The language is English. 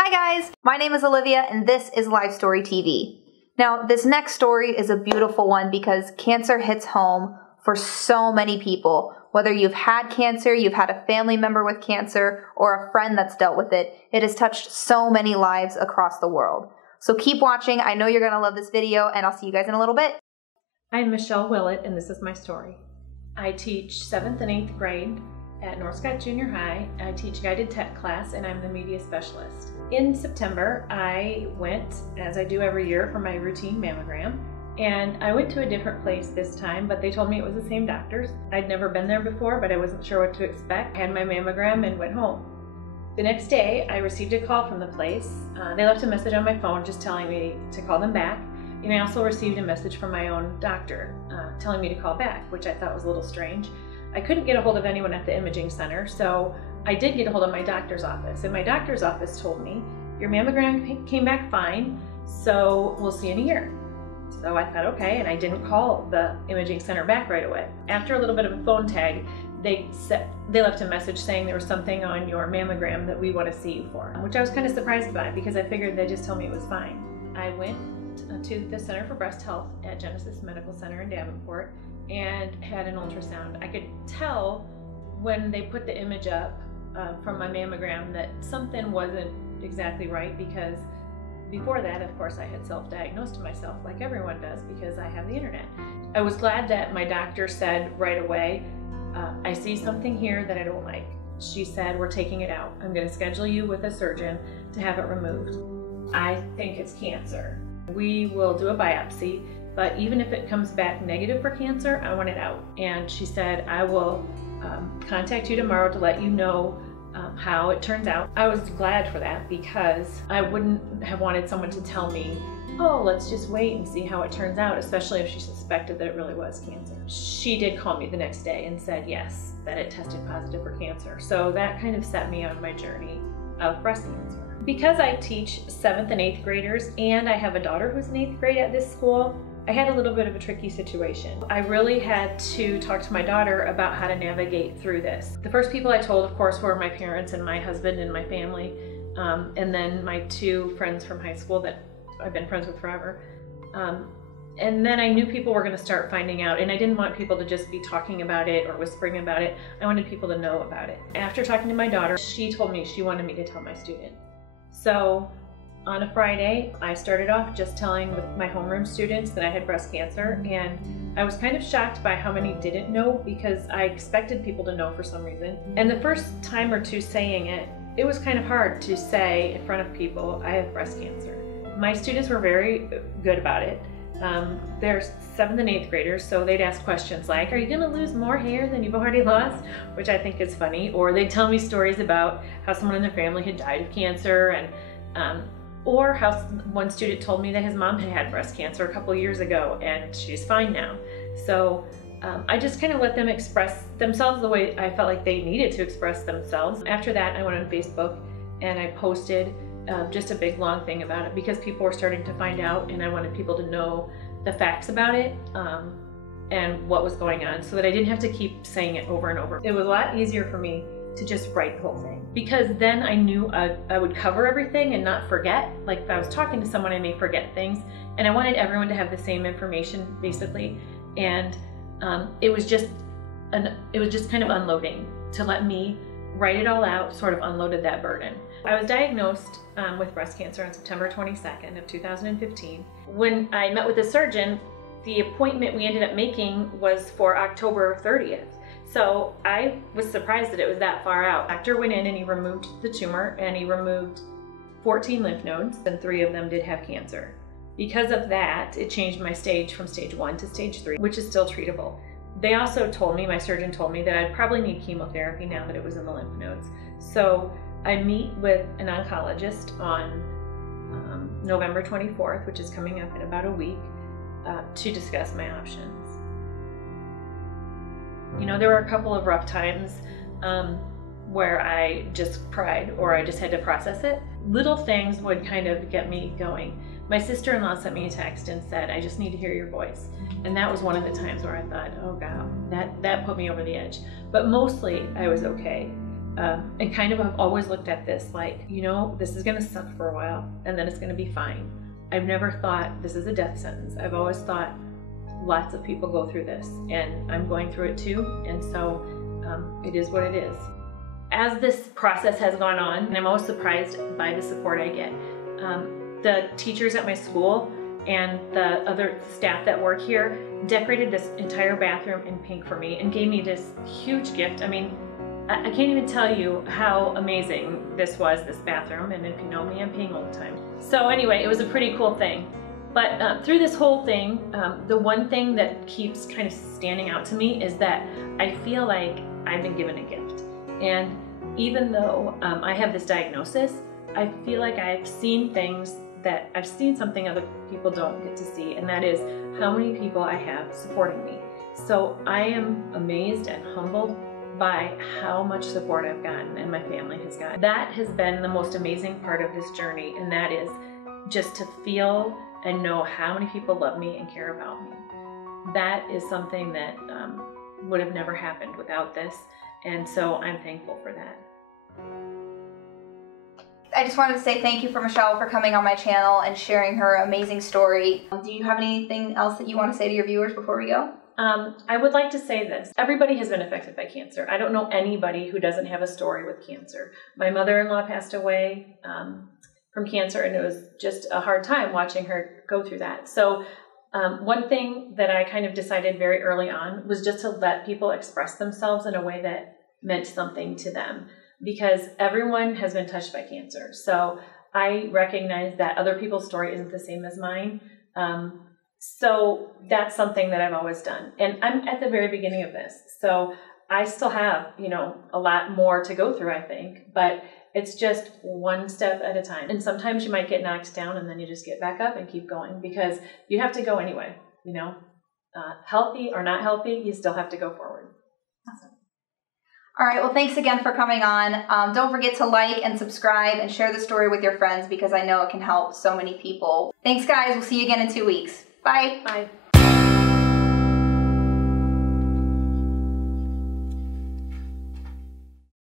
Hi guys, my name is Olivia and this is Life Story TV. Now this next story is a beautiful one because cancer hits home for so many people. Whether you've had cancer, you've had a family member with cancer, or a friend that's dealt with it, it has touched so many lives across the world. So keep watching, I know you're going to love this video, and I'll see you guys in a little bit. I'm Michele Willet and this is my story. I teach 7th and 8th grade at Northscott Junior High. I teach guided tech class and I'm the media specialist. In September, I went, as I do every year, for my routine mammogram. And I went to a different place this time, but they told me it was the same doctors. I'd never been there before, but I wasn't sure what to expect. I had my mammogram and went home. The next day, I received a call from the place. They left a message on my phone just telling me to call them back. And I also received a message from my own doctor telling me to call back, which I thought was a little strange. I couldn't get a hold of anyone at the imaging center, so I did get a hold of my doctor's office. And my doctor's office told me, your mammogram came back fine, so we'll see you in a year. So I thought, okay, and I didn't call the imaging center back right away. After a little bit of a phone tag, they left a message saying there was something on your mammogram that we want to see you for, which I was kind of surprised by because I figured they'd just tell me it was fine. I went to the Center for Breast Health at Genesis Medical Center in Davenport and had an ultrasound. I could tell when they put the image up from my mammogram that something wasn't exactly right, because before that, of course, I had self-diagnosed myself like everyone does because I have the internet. I was glad that my doctor said right away, I see something here that I don't like. She said, we're taking it out. I'm going to schedule you with a surgeon to have it removed. I think it's cancer. We will do a biopsy, but even if it comes back negative for cancer, I want it out. And she said, I will contact you tomorrow to let you know how it turns out. I was glad for that because I wouldn't have wanted someone to tell me, oh, let's just wait and see how it turns out, especially if she suspected that it really was cancer. She did call me the next day and said, yes, that it tested positive for cancer. So that kind of set me on my journey of breast cancer. Because I teach 7th and 8th graders and I have a daughter who's in 8th grade at this school, I had a little bit of a tricky situation. I really had to talk to my daughter about how to navigate through this. The first people I told, of course, were my parents and my husband and my family, and then my 2 friends from high school that I've been friends with forever. And then I knew people were going to start finding out, and I didn't want people to just be talking about it or whispering about it. I wanted people to know about it. After talking to my daughter, she told me she wanted me to tell my student. So on a Friday, I started off just telling my homeroom students that I had breast cancer, and I was kind of shocked by how many didn't know because I expected people to know for some reason. And the first time or two saying it, it was kind of hard to say in front of people, I have breast cancer. My students were very good about it. They're 7th and 8th graders, so they'd ask questions like, are you going to lose more hair than you've already lost? Which I think is funny. Or they'd tell me stories about how someone in their family had died of cancer, and or how one student told me that his mom had had breast cancer a couple years ago and she's fine now. So I just kind of let them express themselves the way I felt like they needed to express themselves. After that, I went on Facebook and I posted just a big long thing about it because people were starting to find out and I wanted people to know the facts about it and what was going on so that I didn't have to keep saying it over and over. It was a lot easier for me to just write the whole thing because then I knew I would cover everything and not forget. Like if I was talking to someone, I may forget things, and I wanted everyone to have the same information basically. And it was just kind of unloading to let me write it all out, sort of unloaded that burden. I was diagnosed with breast cancer on September 22nd of 2015. When I met with the surgeon, the appointment we ended up making was for October 30th. So I was surprised that it was that far out. The doctor went in and he removed the tumor and he removed 14 lymph nodes, and 3 of them did have cancer. Because of that, it changed my stage from stage 1 to stage 3, which is still treatable. They also told me, my surgeon told me, that I'd probably need chemotherapy now that it was in the lymph nodes. So I meet with an oncologist on November 24th, which is coming up in about a week, to discuss my options. You know, there were a couple of rough times where I just cried or I just had to process it. Little things would kind of get me going. My sister-in-law sent me a text and said, I just need to hear your voice. And that was one of the times where I thought, oh God, that put me over the edge. But mostly I was okay. and kind of I've always looked at this like, you know, this is gonna suck for a while and then it's gonna be fine. I've never thought this is a death sentence. I've always thought lots of people go through this and I'm going through it too, and so it is what it is. As this process has gone on, I'm always surprised by the support I get. The teachers at my school and the other staff that work here decorated this entire bathroom in pink for me and gave me this huge gift. I mean, I can't even tell you how amazing this was, this bathroom, and if you know me, I'm paying all the time. So anyway, it was a pretty cool thing. But through this whole thing, the one thing that keeps kind of standing out to me is that I feel like I've been given a gift. And even though I have this diagnosis, I feel like I've seen things that I've seen something other people don't get to see, and that is how many people I have supporting me. So I am amazed and humbled by how much support I've gotten and my family has gotten. That has been the most amazing part of this journey, and that is just to feel and know how many people love me and care about me. That is something that would have never happened without this, and so I'm thankful for that. I just wanted to say thank you for Michele for coming on my channel and sharing her amazing story. Do you have anything else that you want to say to your viewers before we go? I would like to say this. Everybody has been affected by cancer. I don't know anybody who doesn't have a story with cancer. My mother-in-law passed away from cancer, and it was just a hard time watching her go through that. So one thing that I kind of decided very early on was just to let people express themselves in a way that meant something to them, because everyone has been touched by cancer. So I recognize that other people's story isn't the same as mine. So that's something that I've always done. And I'm at the very beginning of this. So I still have, you know, a lot more to go through, I think, but it's just one step at a time. And sometimes you might get knocked down and then you just get back up and keep going, because you have to go anyway, you know, healthy or not healthy, you still have to go forward. Awesome. All right, well, thanks again for coming on. Don't forget to like and subscribe and share the story with your friends, because I know it can help so many people. Thanks, guys. We'll see you again in 2 weeks. Bye. Bye.